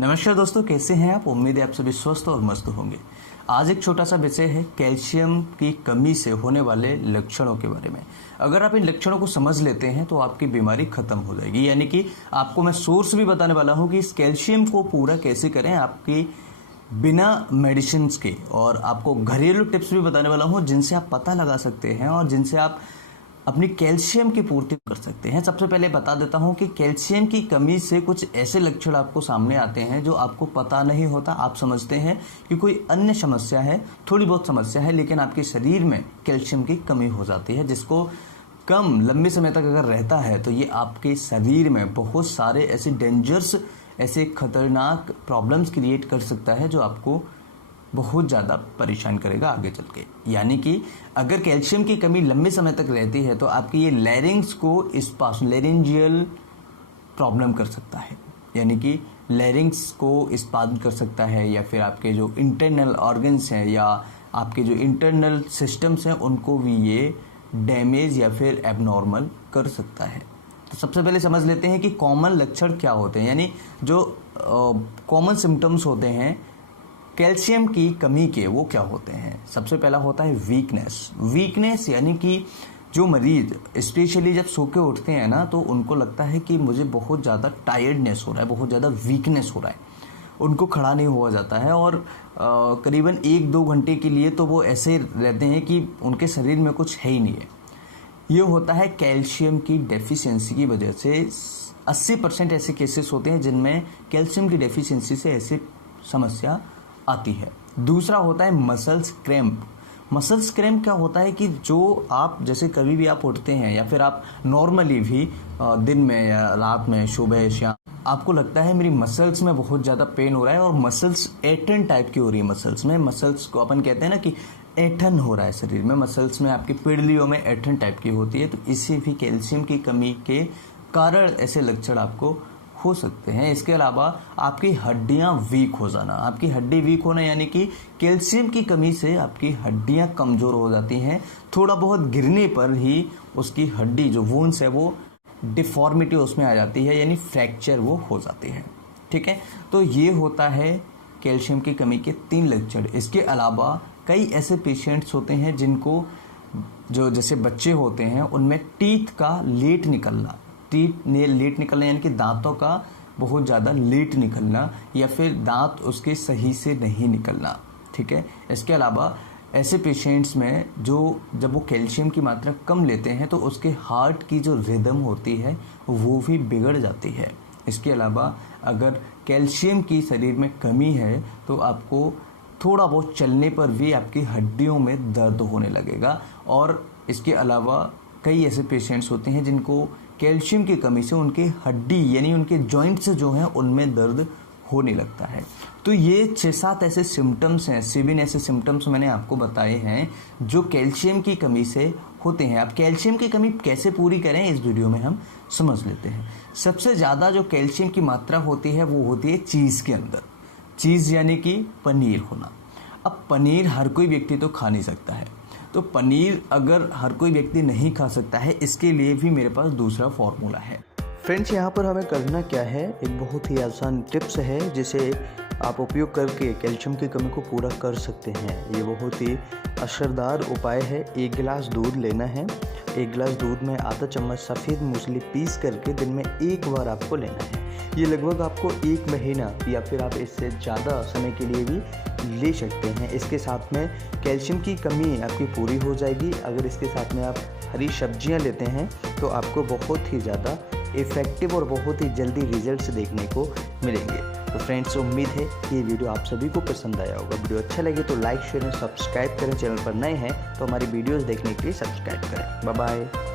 नमस्कार दोस्तों, कैसे हैं आप। उम्मीद है आप सभी स्वस्थ और मस्त होंगे। आज एक छोटा सा विषय है कैल्शियम की कमी से होने वाले लक्षणों के बारे में। अगर आप इन लक्षणों को समझ लेते हैं तो आपकी बीमारी खत्म हो जाएगी। यानी कि आपको मैं सोर्स भी बताने वाला हूं कि इस कैल्शियम को पूरा कैसे करें आपकी बिना मेडिसिन के, और आपको घरेलू टिप्स भी बताने वाला हूं जिनसे आप पता लगा सकते हैं और जिनसे आप अपनी कैल्शियम की पूर्ति कर सकते हैं। सबसे पहले बता देता हूं कि कैल्शियम की कमी से कुछ ऐसे लक्षण आपको सामने आते हैं जो आपको पता नहीं होता। आप समझते हैं कि कोई अन्य समस्या है, थोड़ी बहुत समस्या है, लेकिन आपके शरीर में कैल्शियम की कमी हो जाती है, जिसको कम लंबे समय तक अगर रहता है तो ये आपके शरीर में बहुत सारे ऐसे डेंजर्स, ऐसे खतरनाक प्रॉब्लम्स क्रिएट कर सकता है जो आपको बहुत ज़्यादा परेशान करेगा आगे चल के। यानी कि अगर कैल्शियम की कमी लंबे समय तक रहती है तो आपकी ये लैरिंग्स को लैरिंजियल प्रॉब्लम कर सकता है, यानी कि लैरिंग्स को स्पाज्म कर सकता है, या फिर आपके जो इंटरनल ऑर्गन्स हैं या आपके जो इंटरनल सिस्टम्स हैं उनको भी ये डैमेज या फिर एबनॉर्मल कर सकता है। तो सबसे पहले समझ लेते हैं कि कॉमन लक्षण क्या होते हैं, यानी जो कॉमन सिम्टम्स होते हैं कैल्शियम की कमी के, वो क्या होते हैं। सबसे पहला होता है वीकनेस, यानी कि जो मरीज स्पेशली जब सो के उठते हैं ना तो उनको लगता है कि मुझे बहुत ज़्यादा टायर्डनेस हो रहा है, बहुत ज़्यादा वीकनेस हो रहा है, उनको खड़ा नहीं हुआ जाता है और करीबन 1-2 घंटे के लिए तो वो ऐसे रहते हैं कि उनके शरीर में कुछ है ही नहीं है। ये होता है कैल्शियम की डेफिशिएंसी की वजह से। 80% ऐसे केसेस होते हैं जिनमें कैल्शियम की डेफिशिएंसी से ऐसी समस्या आती है। दूसरा होता है मसल्स क्रैम्प क्या होता है कि जो आप जैसे कभी भी आप उठते हैं या फिर आप नॉर्मली भी दिन में या रात में, सुबह शाम, आपको लगता है मेरी मसल्स में बहुत ज़्यादा पेन हो रहा है और मसल्स ऐंठन टाइप की हो रही है। मसल्स को अपन कहते हैं ना कि ऐंठन हो रहा है शरीर में, मसल्स में आपकी पिड़लियों में ऐंठन टाइप की होती है। तो इससे भी कैल्शियम की कमी के कारण ऐसे लक्षण आपको हो सकते हैं। इसके अलावा आपकी हड्डियां वीक हो जाना, आपकी हड्डी वीक होना यानी कि कैल्शियम की कमी से आपकी हड्डियां कमज़ोर हो जाती हैं। थोड़ा बहुत गिरने पर ही उसकी हड्डी जो वूंड्स है वो डिफॉर्मिटी उसमें आ जाती है, यानी फ्रैक्चर वो हो जाती है। ठीक है, तो ये होता है कैल्शियम की कमी के 3 लक्षण। इसके अलावा कई ऐसे पेशेंट्स होते हैं जिनको, जो जैसे बच्चे होते हैं, उनमें टीथ का लेट निकलना यानी कि दांतों का बहुत ज़्यादा लेट निकलना या फिर दांत उसके सही से नहीं निकलना। ठीक है, इसके अलावा ऐसे पेशेंट्स में जो जब वो कैल्शियम की मात्रा कम लेते हैं तो उसके हार्ट की जो रिदम होती है वो भी बिगड़ जाती है। इसके अलावा अगर कैल्शियम की शरीर में कमी है तो आपको थोड़ा बहुत चलने पर भी आपकी हड्डियों में दर्द होने लगेगा। और इसके अलावा कई ऐसे पेशेंट्स होते हैं जिनको कैल्शियम की कमी से उनके हड्डी यानी उनके जॉइंट्स जो हैं उनमें दर्द होने लगता है। तो ये 6-7 ऐसे सिम्टम्स हैं, 7 ऐसे सिम्टम्स मैंने आपको बताए हैं जो कैल्शियम की कमी से होते हैं। अब कैल्शियम की कमी कैसे पूरी करें इस वीडियो में हम समझ लेते हैं। सबसे ज़्यादा जो कैल्शियम की मात्रा होती है वो होती है चीज़ के अंदर। चीज़ यानी कि पनीर होना। अब पनीर हर कोई व्यक्ति तो खा नहीं सकता है, तो पनीर अगर हर कोई व्यक्ति नहीं खा सकता है, इसके लिए भी मेरे पास दूसरा फॉर्मूला है। फ्रेंड्स, यहाँ पर हमें करना क्या है, एक बहुत ही आसान टिप्स है जिसे आप उपयोग करके कैल्शियम की कमी को पूरा कर सकते हैं। ये बहुत ही असरदार उपाय है। 1 गिलास दूध लेना है। 1 गिलास दूध में आधा चम्मच सफ़ेद मूसली पीस करके दिन में 1 बार आपको लेना है। ये लगभग आपको 1 महीना या फिर आप इससे ज़्यादा समय के लिए भी ले सकते हैं। इसके साथ में कैल्शियम की कमी आपकी पूरी हो जाएगी। अगर इसके साथ में आप हरी सब्जियां लेते हैं तो आपको बहुत ही ज़्यादा इफ़ेक्टिव और बहुत ही जल्दी रिजल्ट्स देखने को मिलेंगे। तो फ्रेंड्स, उम्मीद है कि ये वीडियो आप सभी को पसंद आया होगा। वीडियो अच्छा लगे तो लाइक, शेयर और सब्सक्राइब करें। चैनल पर नए हैं तो हमारी वीडियोज़ देखने के लिए सब्सक्राइब करें। Bye bye.